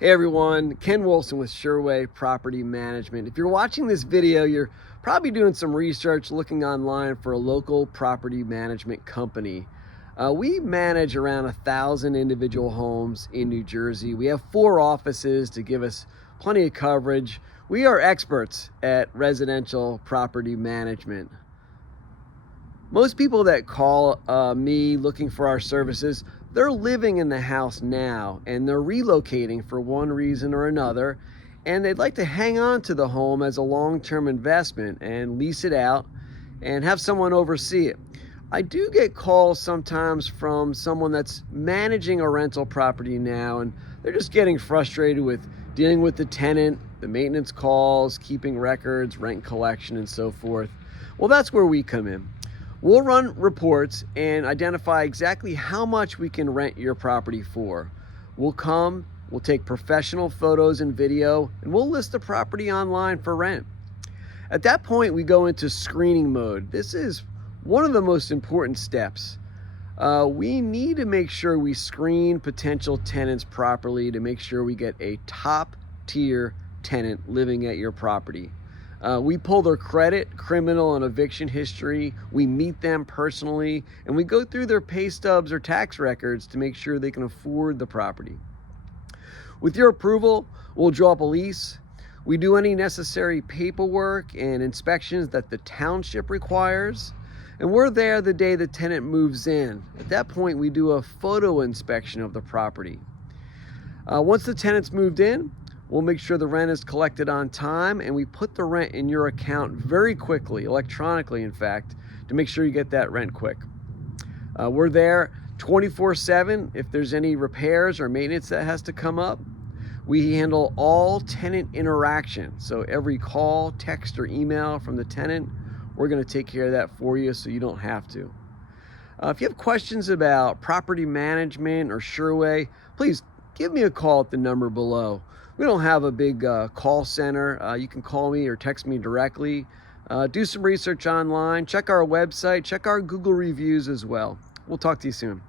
Hey everyone, Ken Wilson with Sureway Property Management. If you're watching this video, you're probably doing some research looking online for a local property management company. We manage around 1,000 individual homes in New Jersey. We have 4 offices to give us plenty of coverage. We are experts at residential property management. Most people that call me looking for our services, they're living in the house now and they're relocating for one reason or another, and they'd like to hang on to the home as a long-term investment and lease it out and have someone oversee it. I do get calls sometimes from someone that's managing a rental property now, and they're just getting frustrated with dealing with the tenant, the maintenance calls, keeping records, rent collection, and so forth. Well, that's where we come in. We'll run reports and identify exactly how much we can rent your property for. We'll take professional photos and video, and we'll list the property online for rent. At that point, we go into screening mode. This is one of the most important steps. We need to make sure we screen potential tenants properly to make sure we get a top-tier tenant living at your property. We pull their credit, criminal, and eviction history. We meet them personally, and we go through their pay stubs or tax records to make sure they can afford the property. With your approval, we'll draw up a lease. We do any necessary paperwork and inspections that the township requires, and we're there the day the tenant moves in. At that point, we do a photo inspection of the property. Once the tenant's moved in, we'll make sure the rent is collected on time, and we put the rent in your account very quickly, electronically in fact, to make sure you get that rent quick. We're there 24/7 if there's any repairs or maintenance that has to come up. We handle all tenant interaction, so every call, text, or email from the tenant, we're going to take care of that for you so you don't have to. If you have questions about property management or Sureway, please give me a call at the number below. We don't have a big call center. You can call me or text me directly. Do some research online. Check our website. Check our Google reviews as well. We'll talk to you soon.